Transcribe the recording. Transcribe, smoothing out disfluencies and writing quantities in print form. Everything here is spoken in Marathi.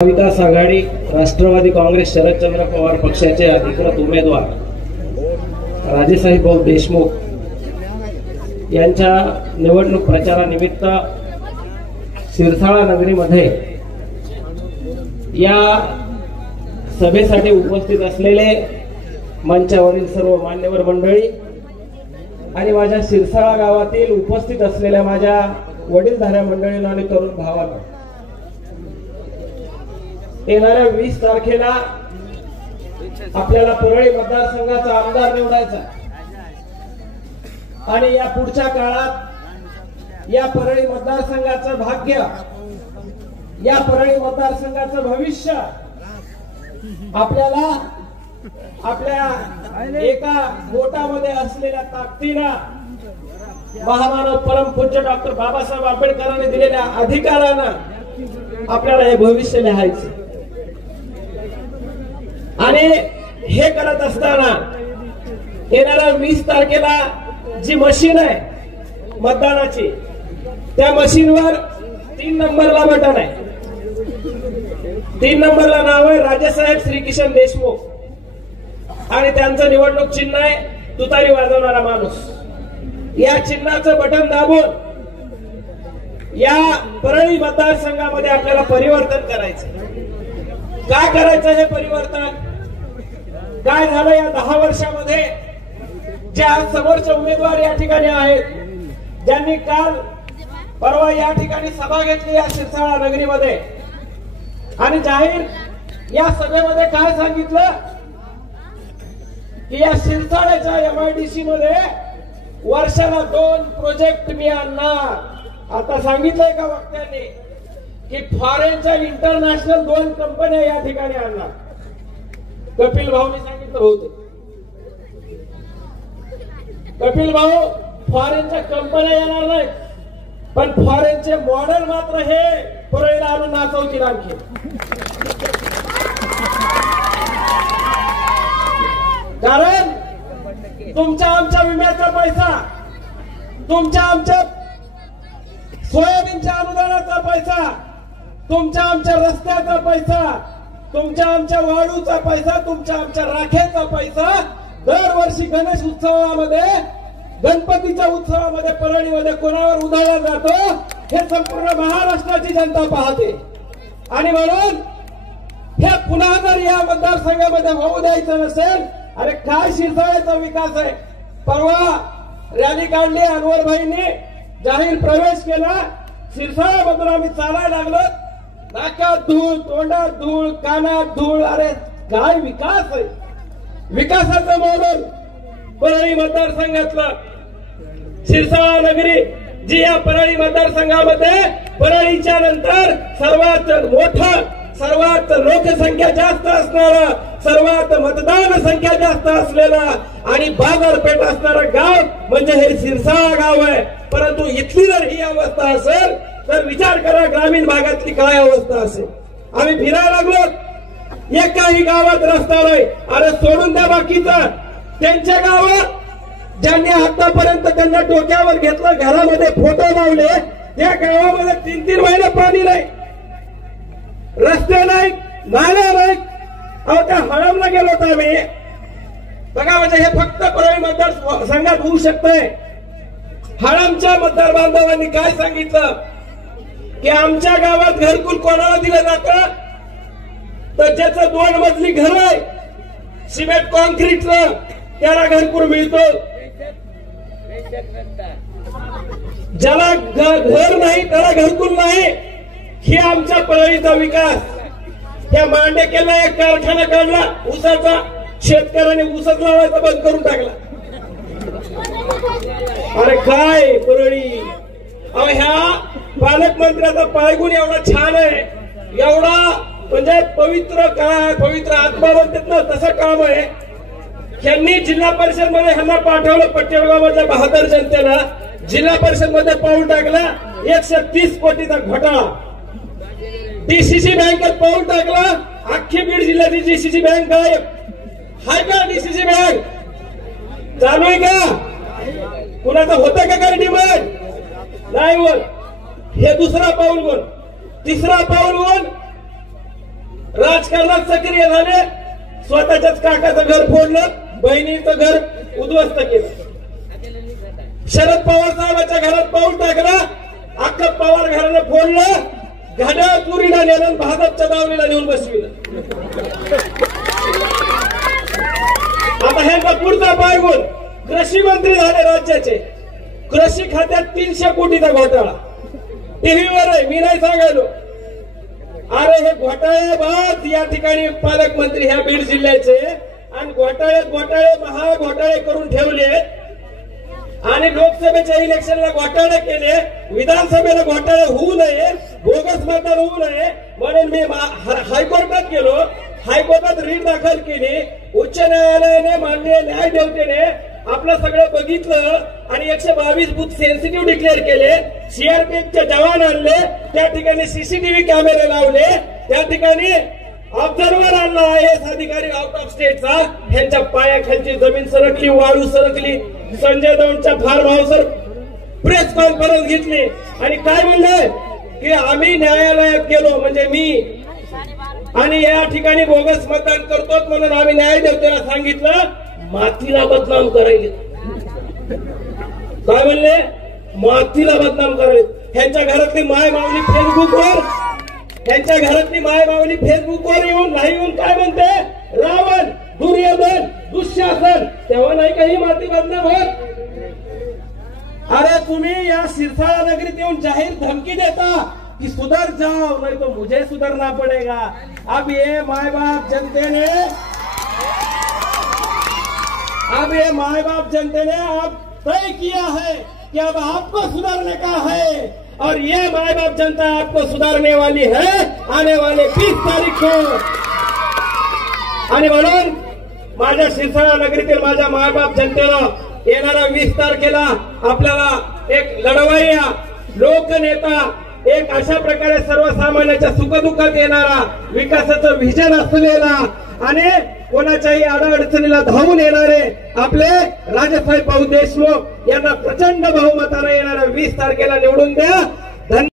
महाविकास आघाडी राष्ट्रवादी काँग्रेस शरदचंद्र पवार पक्षाचे अधिकृत उमेदवार राजेसाहेब भाऊ देशमुख यांच्या निवडणूक प्रचारानिमित्त सिरसाळा नगरीमध्ये या सभेसाठी उपस्थित असलेले मंचावरील सर्व मान्यवर मंडळी आणि माझ्या सिरसाळा गावातील उपस्थित असलेल्या माझ्या वडीलधाऱ्या मंडळींना आणि तरुण भावांना, येणाऱ्या 20 तारखेला आपल्याला परळी मतदारसंघाचा आमदार निवडायचा आणि या पुढच्या काळात या परळी मतदारसंघाचं भाग्य, या परळी मतदारसंघाचं भविष्य आपल्याला आपल्या एका बोटामध्ये असलेल्या ताकदीनं महामानव परमपूज्य डॉक्टर बाबासाहेब आंबेडकरांनी दिलेल्या अधिकारानं आपल्याला हे भविष्य लिहायचं. आणि हे करत असताना येणाऱ्या 20 तारखेला जी मशीन आहे मतदानाची, त्या मशीनवर 3 नंबरला बटन आहे. 3 नंबरला नाव आहे राजेसाहेब श्रीकिशन देशमुख आणि त्यांचं निवडणूक चिन्ह आहे तुतारी वाजवणारा माणूस. या चिन्हाचं बटन दाबून या परळी मतदारसंघामध्ये आपल्याला परिवर्तन करायचं. काय करायचं हे परिवर्तन? काय झालं या 10 वर्षामध्ये? ज्या समोरचे उमेदवार या ठिकाणी आहेत, ज्यांनी काल परवा या ठिकाणी सभा घेतली या सिरसाळा नगरीमध्ये आणि जाहीर या सभेमध्ये काय सांगितलं की या सिरसाळ्याच्या MIDC मध्ये वर्षाला 2 प्रोजेक्ट मी आणणार. आता सांगितलंय का वक्त्यांनी की फॉरेनच्या इंटरनॅशनल 2 कंपन्या या ठिकाणी आणणार. कपिल भाऊनी सांगितलं होतं. कपिल भाऊ फॉरेनच्या कंपन्या येणार नाहीत, पण फॉरेनचे मॉडेल मात्र हे परळीला आणून नाचवतील. आणखी कारण तुमच्या आमच्या विम्याचा पैसा, तुमच्या आमच्या सोयाबीनच्या अनुदानाचा पैसा, तुमच्या आमच्या रस्त्याचा पैसा, तुमच्या आमच्या वाळूचा पैसा, तुमच्या आमच्या राखेचा पैसा दरवर्षी गणेश उत्सवामध्ये, गणपतीच्या उत्सवामध्ये परळीमध्ये कोणावर उधळला जातो हे संपूर्ण महाराष्ट्राची जनता पाहते. आणि म्हणून हे पुन्हा जर या मतदारसंघामध्ये होऊ द्यायचं नसेल, अरे काय सिरसाळ्याचा विकास आहे. परवा रॅली काढली, अनवरभाईंनी जाहीर प्रवेश केला. सिरसाळ्यामधून आम्ही चालायला लागलो, नाकात धूळ, तोंडात धूळ, कानात धूळ. अरे काय विकास आहे. विकासाचं मॉडेल परळी मतदारसंघातलं सिरसाळा नगरी, जी या परळी मतदारसंघामध्ये परळीच्या नंतर सर्वात मोठं, सर्वात लोकसंख्या जास्त असणारं, सर्वात मतदान संख्या जास्त असलेलं आणि बाजारपेठ असणारं गाव म्हणजे हे सिरसाळा गाव आहे. परंतु इथली जर ही अवस्था असेल तर विचार करा ग्रामीण भागातली काय अवस्था असेल. आम्ही फिरायला लागलो, एकाही गावात रस्ता नाही. अरे सोडून द्या बाकीचं. त्यांच्या गावात ज्यांनी आतापर्यंत त्यांच्या डोक्यावर घेतलं, घरामध्ये फोटो लावले, त्या गावामध्ये 3-3 महिने पाणी नाही, रस्ते नाही, नाल्या नाही. अहो त्या हळमला गेलो होतो आम्ही. बघा, म्हणजे हे फक्त परळी मतदारसंघात होऊ शकतंय. हळमच्या मतदार बांधवांनी काय सांगितलं की आमच्या गावात घरकुल कोणाला दिलं जातं तर ज्याचं 2 मजली घर आहे, सिमेंट कॉन्क्रीटचं, त्याला घरकुल मिळतो. ज्याला घर नाही त्याला घरकुल नाही. हे आमच्या परळीचा विकास. त्या मांडेकेला एक कारखाना काढला ऊसाचा, शेतकऱ्याने ऊसच लावायचा बंद करून टाकला. अरे काय परळी. अहो ह्या पालकमंत्र्याचा पायगुण एवढा छान आहे, एवढा म्हणजे पवित्र, काय पवित्र आत्मा म्हणतात ना तसं काम आहे. ह्यांनी जिल्हा परिषद मध्ये ह्यांना पाठवलं. पट्टेगावमधल्या बहादर जनतेला जिल्हा परिषद मध्ये पाऊल टाकला. 130 कोटीचा घोटाळा. DCC बँकेत पाऊल टाकला. अख्खी बीड जिल्ह्याची DCC बँक गायब. हाय का DCC बँक? चालू आहे का? कुणाचं होतं का काय डिमांड? नाही. वर हे दुसरा पाऊल गुण. तिसरा पाऊल गुण राजकारणात सक्रिय झाले, स्वतःच्याच काकाचं घर फोडलं, बहिणीचं घर उद्ध्वस्त केलं, शरद पवार साहेबांच्या घरात पाऊल टाकलं, अख्खं पवार घरानं फोडलं, घड्याळ चोरीला नेलं, भाजपच्या दावणीला नेऊन बसविलं. आता ह्यांचा पुढचा पायगुण, कृषी मंत्री झाले राज्याचे, कृषी खात्यात 300 कोटीचा घोटाळा टीव्हीवर आहे, मी नाही सांगायलो. अरे हे घोटाळे बात या ठिकाणी पालकमंत्री ह्या बीड जिल्ह्याचे, आणि घोटाळे महा घोटाळे करून ठेवले, आणि लोकसभेच्या इलेक्शनला घोटाळे केले, विधानसभेला घोटाळे होऊ नये, बोगस मतदान होऊ नये म्हणून मी हायकोर्टात गेलो, हायकोर्टात रीट दाखल केली, उच्च न्यायालयाने माननीय न्यायदेवतेने आपलं सगळं बघितलं आणि 122 बूथ सेन्सिटिव्ह डिक्लेअर केले, सीआरपीएफचे जवान आणले, त्या ठिकाणी सीसीटीव्ही कॅमेरे लावले, त्या ठिकाणी ऑब्झर्वर आणला IAS अधिकारी आउट ऑफ स्टेटचा, ह्यांच्या पायाखालची जमीन सरकली, वाळू सरकली, संजय दौंडच्या फार्म हाऊसवर प्रेस कॉन्फरन्स घेतली आणि काय म्हणले की आम्ही न्यायालयात गेलो, म्हणजे मी, आणि या ठिकाणी बोगस मतदान करतो म्हणून आम्ही न्यायदेवतेला सांगितलं मातीला बदनाम करायले. काय म्हणले? मातीला बदनाम करायले. ह्यांच्या घरातली माय माऊली फेसबुकवर, त्यांच्या घरातली माय माऊली फेसबुकवर येऊन काय म्हणते, रावण, दुर्योधन, दुःशासन, तेव्हा नाही काही माती बदनाम होत. अरे तुम्ही या सिरसाळा नगरीत येऊन जाहीर धमकी देता कि सुधर जाओ नहीं तो मुझे सुधरना पड़ेगा. अब ये माय बाप जनते ने अब तय किया है कि अब आपको सुधरने का है, और ये माय बाप जनता आपको सुधारने वाली है आने वाले 20 तारीख को. आणि म्हणून माझ्या सिरसाळा नगरीतील माझ्या माय बाप जनतेला येणाऱ्या 20 तारखेला आपल्याला एक लढवय्या लोकनेता, एक अशा प्रकारे सर्वसामान्यांच्या सुखदुःखात येणारा, विकासाचं व्हिजन असलेला आणि कोणाच्याही अडचणीला धावून येणारे आपले राजेसाहेब भाऊ देशमुख यांना प्रचंड बहुमताने येणाऱ्या 20 तारखेला निवडून द्या.